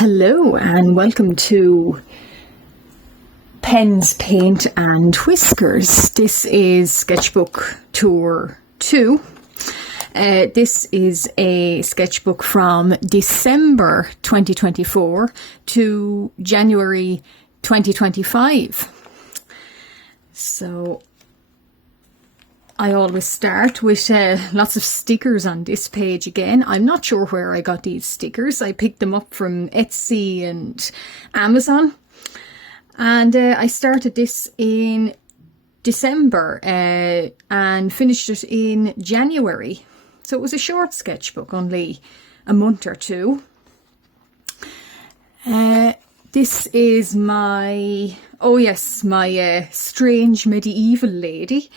Hello and welcome to Pens, Paint and Whiskers. This is Sketchbook Tour 2. This is a sketchbook from December 2024 to January 2025. So I always start with lots of stickers on this page again. I'm not sure where I got these stickers. I picked them up from Etsy and Amazon. And I started this in December and finished it in January. So it was a short sketchbook, only a month or two. This is my strange medieval lady.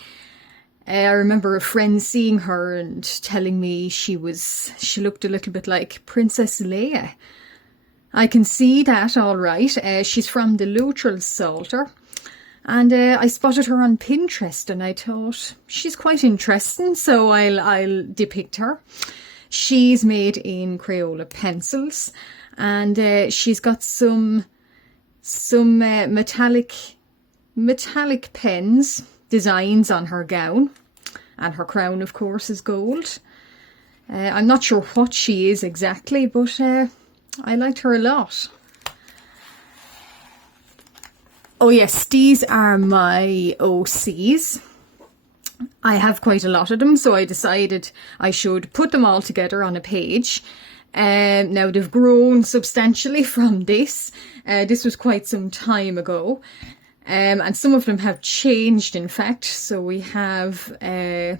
I remember a friend seeing her and telling me she looked a little bit like Princess Leia. I can see that all right. She's from the Luttrell Psalter. And I spotted her on Pinterest and I thought she's quite interesting, so I'll depict her. She's made in Crayola pencils and she's got some metallic pens, designs on her gown, and her crown of course is gold. I'm not sure what she is exactly, but I liked her a lot. Oh yes, these are my OCs. I have quite a lot of them, so I decided I should put them all together on a page. Now they've grown substantially from this. This was quite some time ago. And some of them have changed, in fact. So we have the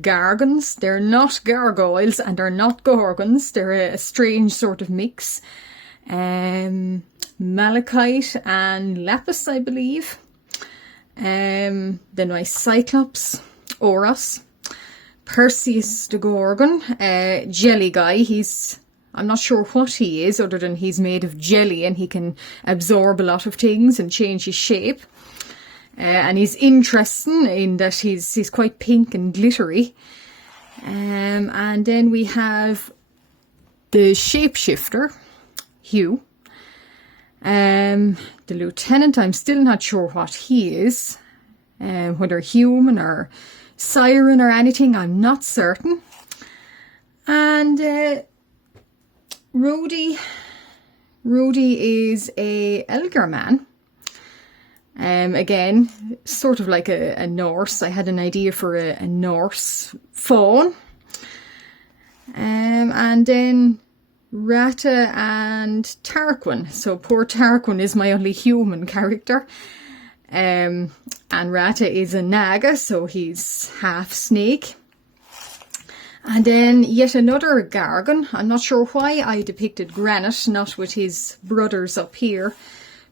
Gargons. They're not gargoyles and they're not gorgons. They're a strange sort of mix. Malachite and lapis, I believe. Then my Cyclops, Oros, Perseus the Gorgon, Jelly Guy. I'm not sure what he is, other than he's made of jelly and he can absorb a lot of things and change his shape. And he's interesting in that he's quite pink and glittery. And then we have the Shapeshifter, Hugh. The Lieutenant, I'm still not sure what he is. Whether human or siren or anything, I'm not certain. And Rhodey is a Elgar man. Again, sort of like a Norse. I had an idea for a Norse faun. And then Rata and Tarquin. So poor Tarquin is my only human character. And Rata is a Naga, so he's half snake. And then yet another Gargon. I'm not sure why I depicted Granite, not with his brothers up here,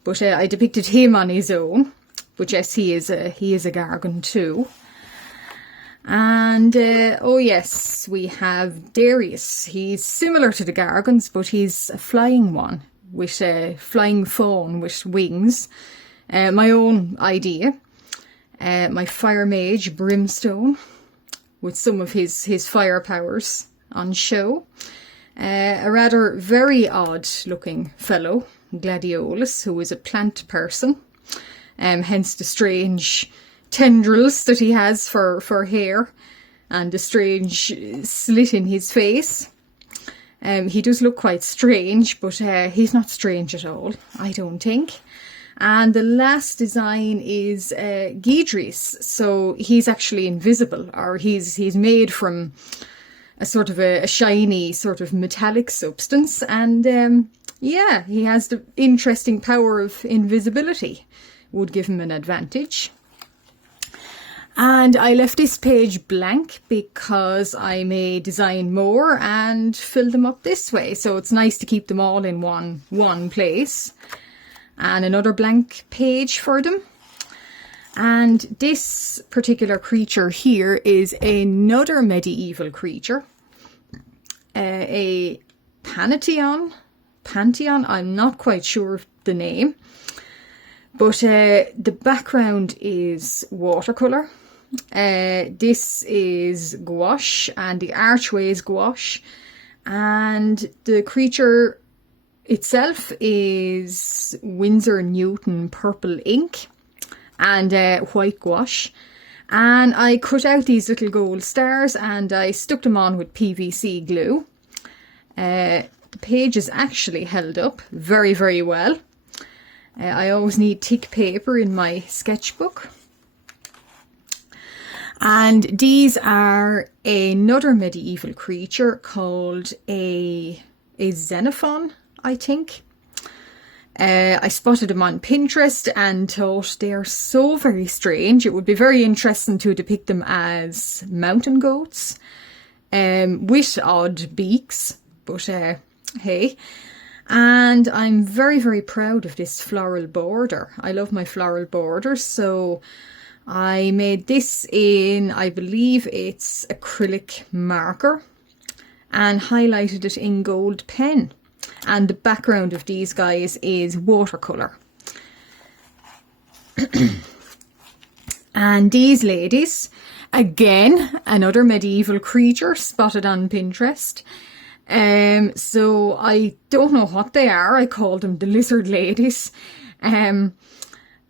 but I depicted him on his own. But yes, he is a Gargon too. And oh yes, we have Darius. He's similar to the Gargons, but he's a flying one with a flying faun with wings. My own idea. My fire mage Brimstone, with some of his fire powers on show. A rather very odd looking fellow, Gladiolus, who is a plant person. Hence the strange tendrils that he has for hair and the strange slit in his face. He does look quite strange, but he's not strange at all, I don't think. And the last design is Guidris. So he's actually invisible, or he's made from a sort of a shiny sort of metallic substance. And yeah, he has the interesting power of invisibility. Would give him an advantage. And I left this page blank because I may design more and fill them up this way. So it's nice to keep them all in one place. And another blank page for them. And this particular creature here is another medieval creature. A Pantheon, I'm not quite sure of the name. But the background is watercolour. This is gouache and the archway is gouache. And the creature itself is Winsor Newton purple ink and white gouache. And I cut out these little gold stars and I stuck them on with PVC glue. The page is actually held up very, very well. I always need thick paper in my sketchbook. And these are another medieval creature called a Xenophon, I think. I spotted them on Pinterest and thought they are so very strange. It would be very interesting to depict them as mountain goats with odd beaks, but hey. And I'm very, very proud of this floral border. I love my floral borders, so I made this in, I believe it's acrylic marker, and highlighted it in gold pen. And the background of these guys is watercolour. And these ladies, again, another medieval creature spotted on Pinterest. So I don't know what they are. I call them the lizard ladies. And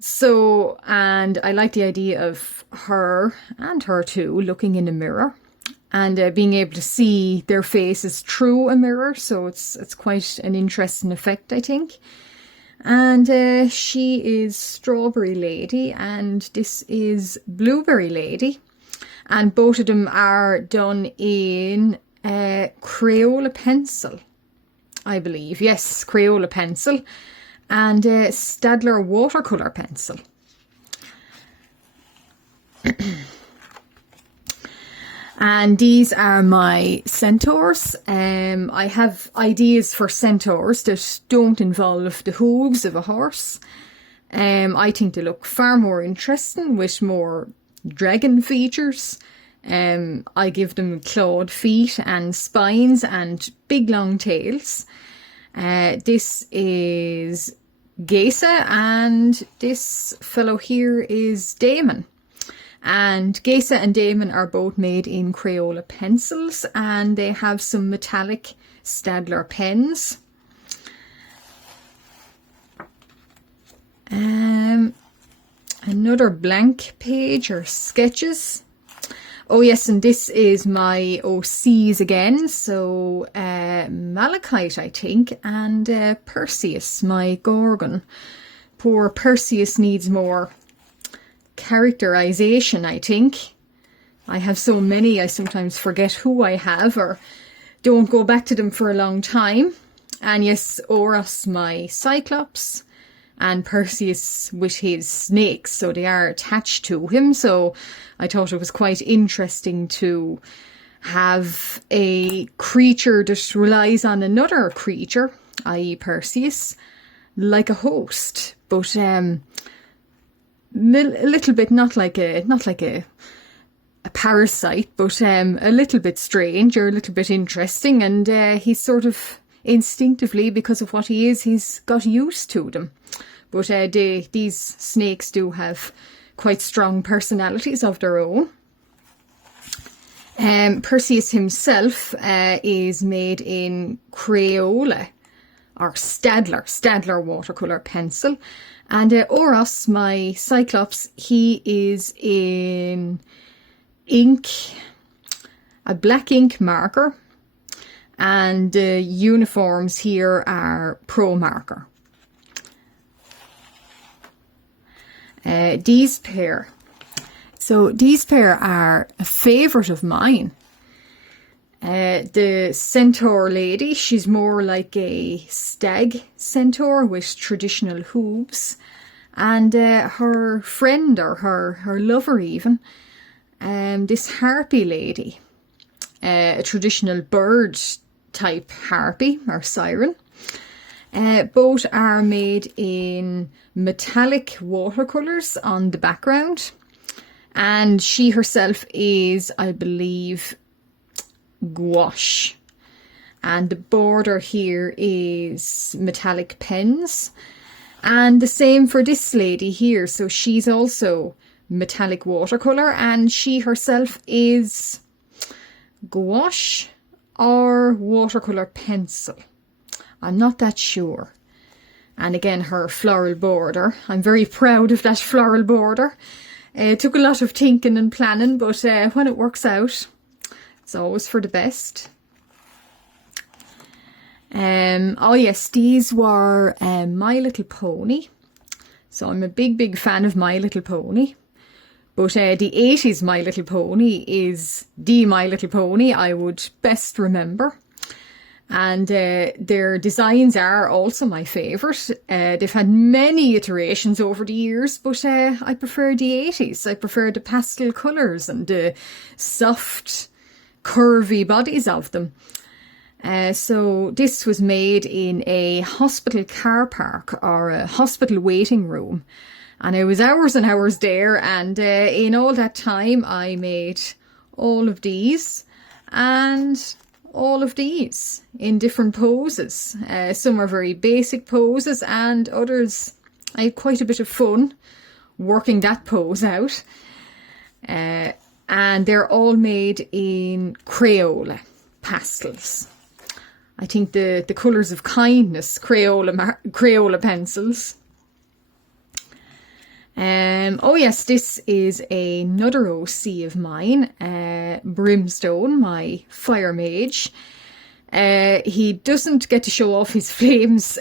I like the idea of her and her too looking in a mirror and being able to see their faces through a mirror. So it's quite an interesting effect, I think. And she is Strawberry Lady and this is Blueberry Lady. And both of them are done in Crayola pencil, I believe. Yes, Crayola pencil and Staedtler watercolour pencil. And these are my centaurs. I have ideas for centaurs that don't involve the hooves of a horse. I think they look far more interesting with more dragon features. I give them clawed feet and spines and big long tails. This is Geisa and this fellow here is Damon. And Geisa and Damon are both made in Crayola pencils and they have some metallic Staedtler pens. Another blank page or sketches. Oh yes, and this is my OCs again, so Malachite I think, and Perseus, my Gorgon. Poor Perseus needs more characterization, I think. I have so many, I sometimes forget who I have or don't go back to them for a long time. And yes, Oros, my Cyclops, and Perseus with his snakes, so they are attached to him. So I thought it was quite interesting to have a creature that relies on another creature, i.e. Perseus, like a host, but a little bit not like a parasite, but a little bit strange or a little bit interesting. And he's sort of instinctively, because of what he is, he's got used to them. But these snakes do have quite strong personalities of their own. Perseus himself is made in Crayola or Staedtler watercolour pencil. And Oros, my Cyclops, he is in ink, a black ink marker. And the uniforms here are Pro marker. These pair. So these pair are a favourite of mine. The centaur lady, she's more like a stag centaur with traditional hooves. And her friend or her lover even, this harpy lady, a traditional bird type harpy or siren. Both are made in metallic watercolours on the background. And she herself is, I believe, gouache. And the border here is metallic pens. And the same for this lady here. So she's also metallic watercolour and she herself is gouache or watercolour pencil. I'm not that sure. And again, her floral border. I'm very proud of that floral border. It took a lot of thinking and planning, but when it works out, it's always for the best. Oh yes, these were My Little Pony. So I'm a big fan of My Little Pony. But the 80s My Little Pony is the My Little Pony I would best remember. And their designs are also my favourite. They've had many iterations over the years, but I prefer the 80s. I prefer the pastel colours and the soft, curvy bodies of them. So this was made in a hospital car park or a hospital waiting room. And I was hours and hours there, and in all that time I made all of these and all of these in different poses. Some are very basic poses and others I had quite a bit of fun working that pose out. And they're all made in Crayola pastels. I think the colours of kindness, Crayola pencils. Oh yes, this is another OC of mine, Brimstone, my fire mage. He doesn't get to show off his flames,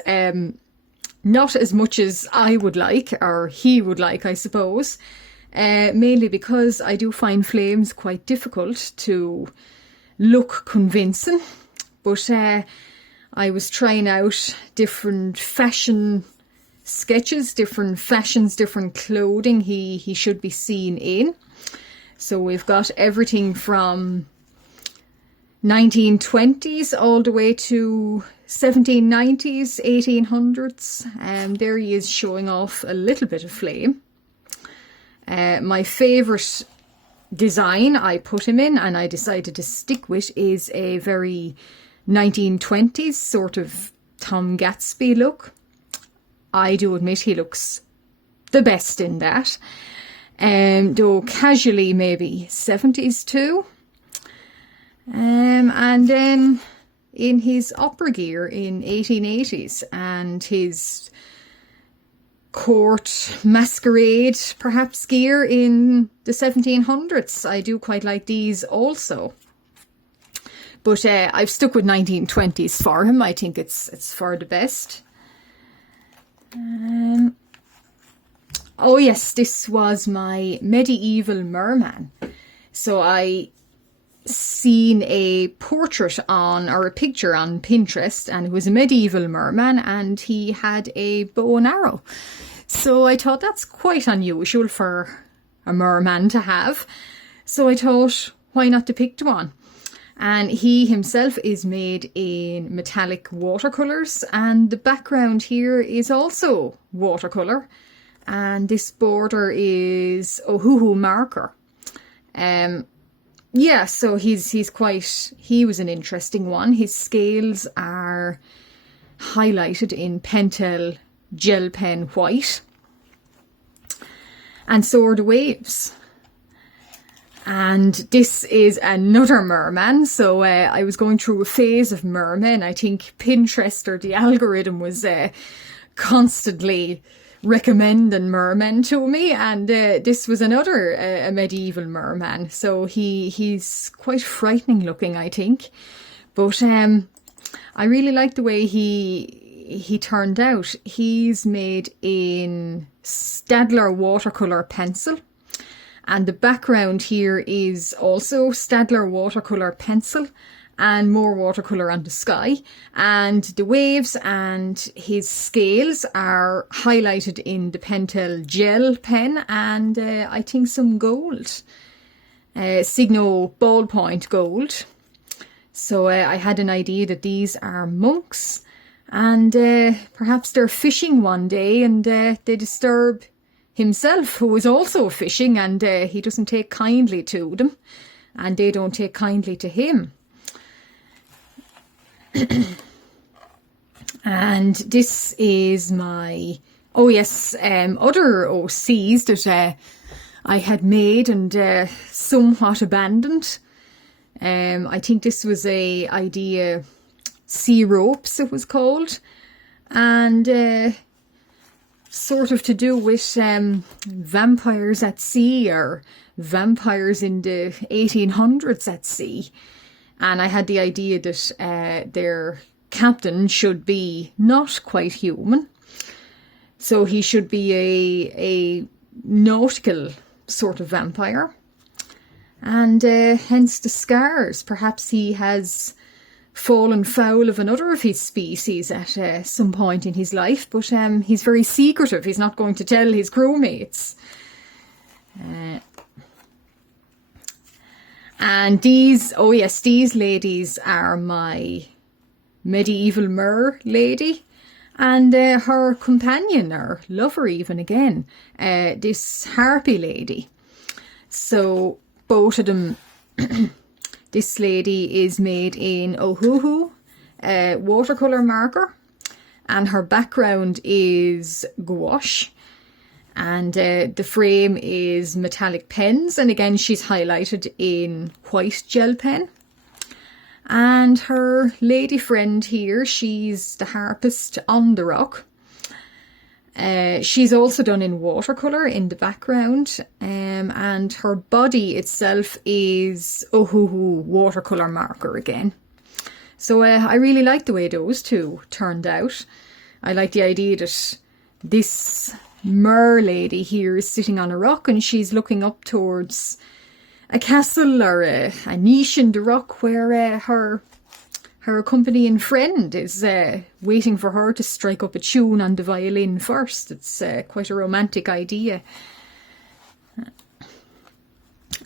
not as much as I would like, or he would like, I suppose. Mainly because I do find flames quite difficult to look convincing. But I was trying out different fashion sketches, different fashions, different clothing he should be seen in. So we've got everything from 1920s all the way to 1790s, 1800s. And there he is showing off a little bit of flame. My favourite design I put him in and I decided to stick with is a very 1920s sort of Tom Gatsby look. I do admit he looks the best in that. Though casually maybe 70s too. And then in his opera gear in 1880s and his court masquerade perhaps gear in the 1700s. I do quite like these also. But I've stuck with 1920s for him. I think it's for the best. Oh yes, this was my medieval merman. So I seen a portrait on, or a picture on Pinterest, and it was a medieval merman and he had a bow and arrow. So I thought that's quite unusual for a merman to have. So I thought, why not depict one? And he himself is made in metallic watercolours, and the background here is also watercolour, and this border is Ohuhu marker. Yeah, so he was an interesting one. His scales are highlighted in Pentel gel pen white, and so are the waves. And this is another merman. So I was going through a phase of mermen. I think Pinterest or the algorithm was constantly recommending mermen to me. And this was another a medieval merman. So he's quite frightening looking, I think. But I really like the way he turned out. He's made in Staedtler watercolour pencil. And the background here is also Staedtler watercolour pencil and more watercolour on the sky. And the waves and his scales are highlighted in the Pentel gel pen and I think some gold. Signo ballpoint gold. So I had an idea that these are monks and perhaps they're fishing one day and they disturb himself, who is also fishing, and he doesn't take kindly to them, and they don't take kindly to him. And this is my, other OCs that I had made and somewhat abandoned. I think this was a idea Sea Ropes it was called, and sort of to do with vampires at sea, or vampires in the 1800s at sea. And I had the idea that their captain should be not quite human. So he should be a nautical sort of vampire. And hence the scars. Perhaps he has fallen foul of another of his species at some point in his life, but he's very secretive. He's not going to tell his crewmates. And these ladies are my medieval mer lady, and her companion, or lover even again, this harpy lady. So both of them, this lady is made in Ohuhu watercolour marker, and her background is gouache, and the frame is metallic pens, and again she's highlighted in white gel pen. And her lady friend here, she's the harpist on the rock. She's also done in watercolour in the background, and her body itself is Ohuhu watercolour marker again. So I really like the way those two turned out. I like the idea that this mer lady here is sitting on a rock and she's looking up towards a castle or a niche in the rock where her accompanying friend is waiting for her to strike up a tune on the violin first. It's quite a romantic idea.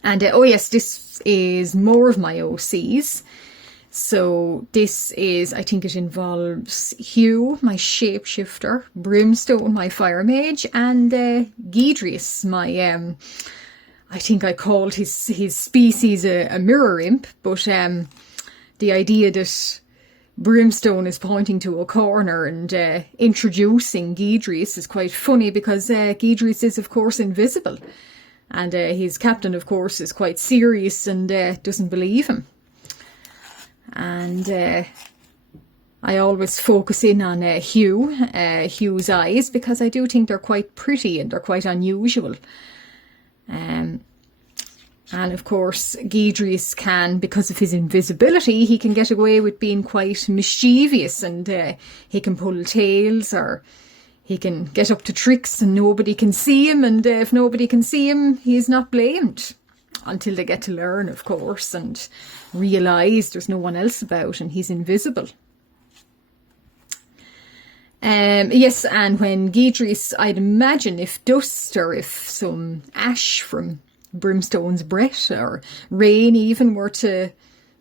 And oh yes, this is more of my OCs. So this is, I think it involves Hugh, my shapeshifter, Brimstone, my fire mage, and Gidrius, my I think I called his species a mirror imp, but the idea that Brimstone is pointing to a corner and introducing Gidrius is quite funny, because Gidrius is of course invisible, and his captain of course is quite serious and doesn't believe him. And I always focus in on Hugh's eyes, because I do think they're quite pretty and they're quite unusual. And of course Gidrius can, because of his invisibility, he can get away with being quite mischievous, and he can pull tails, or he can get up to tricks and nobody can see him, and if nobody can see him, he's not blamed. Until they get to learn, of course, and realise there's no one else about and he's invisible. Yes, and when Gidrius, I'd imagine if dust or if some ash from Brimstone's breath or rain even were to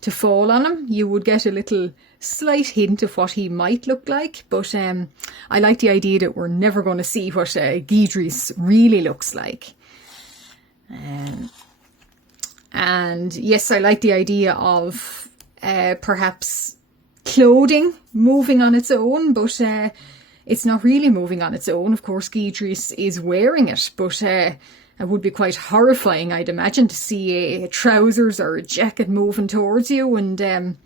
fall on him, you would get a little slight hint of what he might look like. But I like the idea that we're never going to see what Gidrius really looks like. And yes, I like the idea of perhaps clothing moving on its own, but it's not really moving on its own. Of course, Gidrius is wearing it, but it would be quite horrifying, I'd imagine, to see a trousers or a jacket moving towards you, and a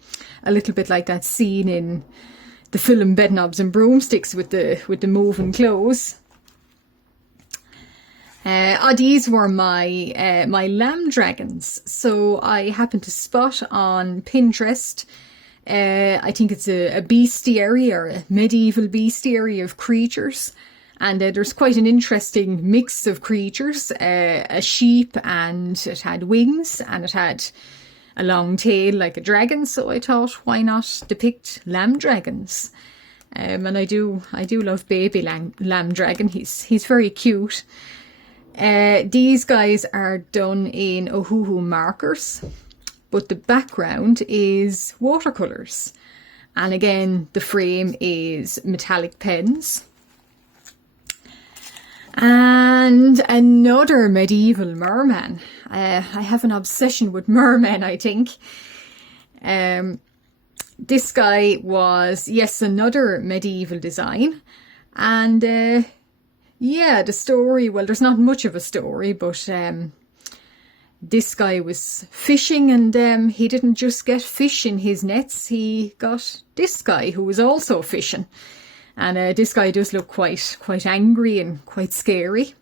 little bit like that scene in the film Bedknobs and Broomsticks with the moving clothes. These were my my lamb dragons. So I happened to spot on Pinterest, I think it's a bestiary, or a medieval bestiary of creatures. And there's quite an interesting mix of creatures. A sheep, and it had wings, and it had a long tail like a dragon. So I thought, why not depict lamb dragons? And I do love baby lamb dragon. He's very cute. These guys are done in Ohuhu markers, but the background is watercolours. And again, the frame is metallic pens. And another medieval merman. I have an obsession with mermen, I think. This guy was, yes, another medieval design. And yeah, the story, well, there's not much of a story, but this guy was fishing, and he didn't just get fish in his nets, he got this guy who was also fishing. And this guy does look quite angry and quite scary.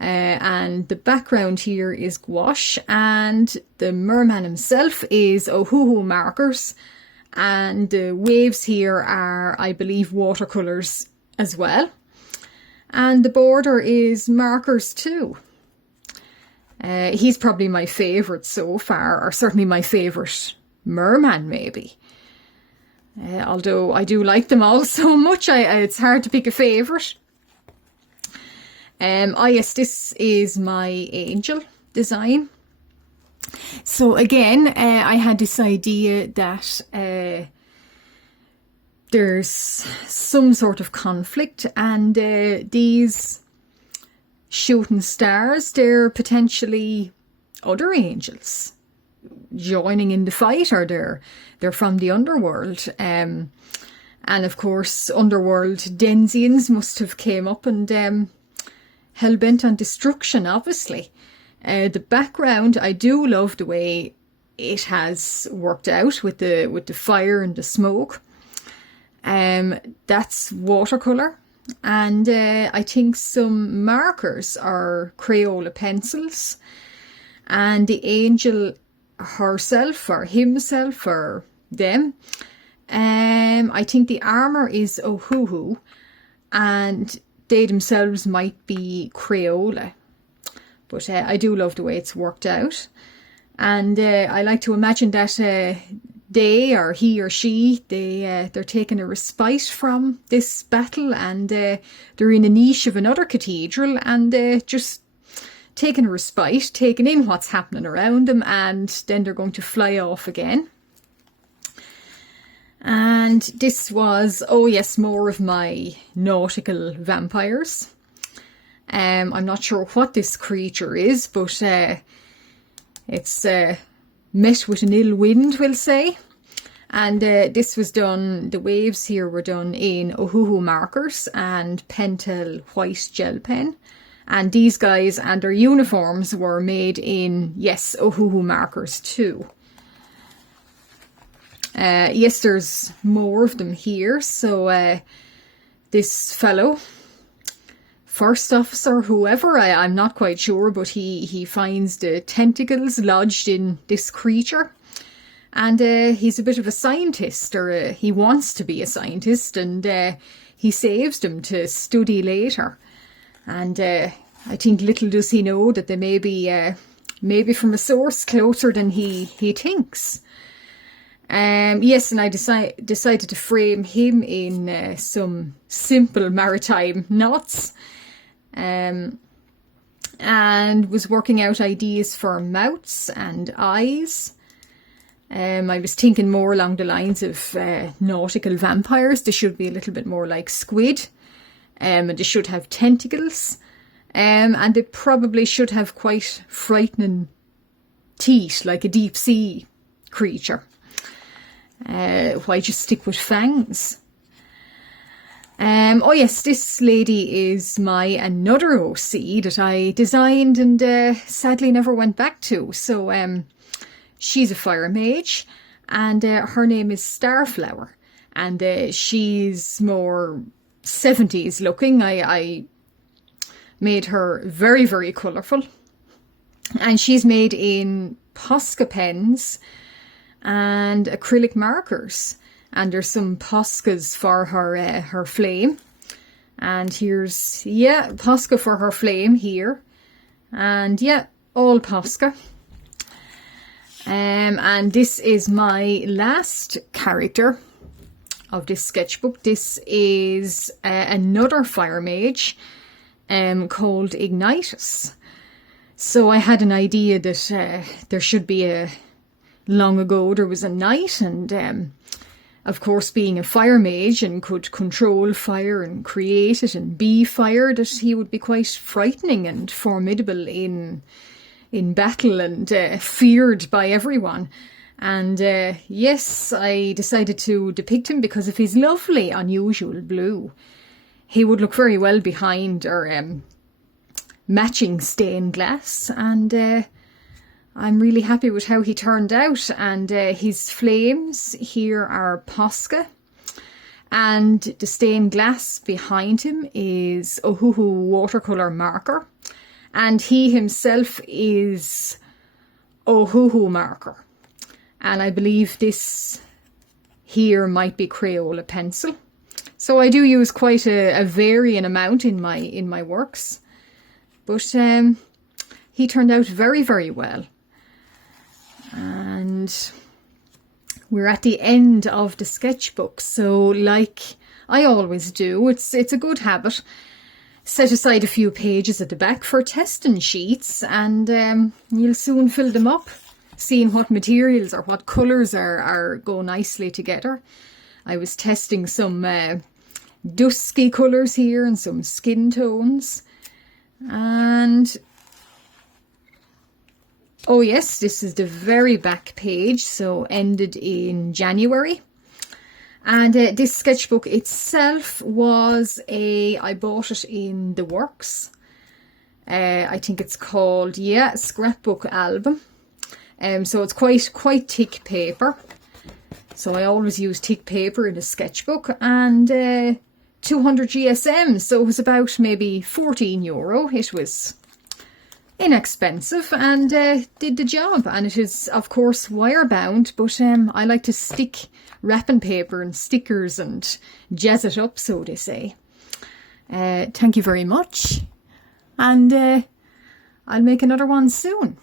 And the background here is gouache, and the merman himself is Ohuhu markers, and the waves here are, I believe, watercolours as well. And the border is markers too. He's probably my favourite so far, or certainly my favourite merman maybe. Although I do like them all so much, it's hard to pick a favourite. Yes, this is my angel design. So again, I had this idea that there's some sort of conflict, and these shooting stars, they're potentially other angels joining in the fight, or they're from the underworld. And of course, underworld Denzians must have came up and hell-bent on destruction, obviously. The background, I do love the way it has worked out with the fire and the smoke. That's watercolour, and I think some markers are Crayola pencils, and the angel herself or himself or them, I think the armour is Ohuhu, and they themselves might be Crayola. But I do love the way it's worked out. And I like to imagine that they, or he or she, they're taking a respite from this battle, and they're in a niche of another cathedral, and just taking a respite, taking in what's happening around them, and then they're going to fly off again. And this was, oh yes, more of my nautical vampires. I'm not sure what this creature is, but it's met with an ill wind, we'll say. And this was done, the waves here were done in Ohuhu markers and Pentel white gel pen. And these guys and their uniforms were made in, yes, Ohuhu markers too. Yes, there's more of them here. So this fellow, first officer, whoever, I'm not quite sure, but he finds the tentacles lodged in this creature. And he's a bit of a scientist, or he wants to be a scientist, and he saves them to study later. And I think little does he know that they may be from a source closer than he thinks. Yes, and I decided to frame him in some simple maritime knots, and was working out ideas for mouths and eyes. I was thinking more along the lines of nautical vampires. They should be a little bit more like squid, and they should have tentacles, and they probably should have quite frightening teeth, like a deep sea creature. Why just stick with fangs? Oh yes, this lady is my another OC that I designed and sadly never went back to. So she's a fire mage, and her name is Starflower, and she's more 70s looking. I made her very, very colourful, and she's made in Posca pens and acrylic markers, and there's some Poscas for her flame, and here's, yeah, Posca for her flame here, and yeah, all Posca. And this is my last character of this sketchbook. This is another fire mage called Ignitus. So I had an idea that there should be long ago there was a knight, and of course, being a fire mage and could control fire and create it and be fire, that he would be quite frightening and formidable in battle, and feared by everyone. And yes, I decided to depict him because of his lovely, unusual blue. He would look very well behind our matching stained glass, and I'm really happy with how he turned out, and his flames here are Posca, and the stained glass behind him is Ohuhu watercolour marker, and he himself is Ohuhu marker, and I believe this here might be Crayola pencil. So I do use quite a varying amount in my works, but he turned out very, very well. And we're at the end of the sketchbook, so like I always do, it's a good habit, set aside a few pages at the back for testing sheets, and you'll soon fill them up, seeing what materials or what colours are go nicely together. I was testing some dusky colours here and some skin tones, and oh yes, this is the very back page, so ended in January. And this sketchbook itself was I bought it in the works. I think it's called, yeah, Scrapbook Album. So it's quite thick paper. So I always use thick paper in a sketchbook, and 200 GSM, so it was about maybe €14. It was inexpensive and did the job, and it is of course wire bound, but I like to stick wrapping paper and stickers and jazz it up, so they say. Thank you very much, and I'll make another one soon.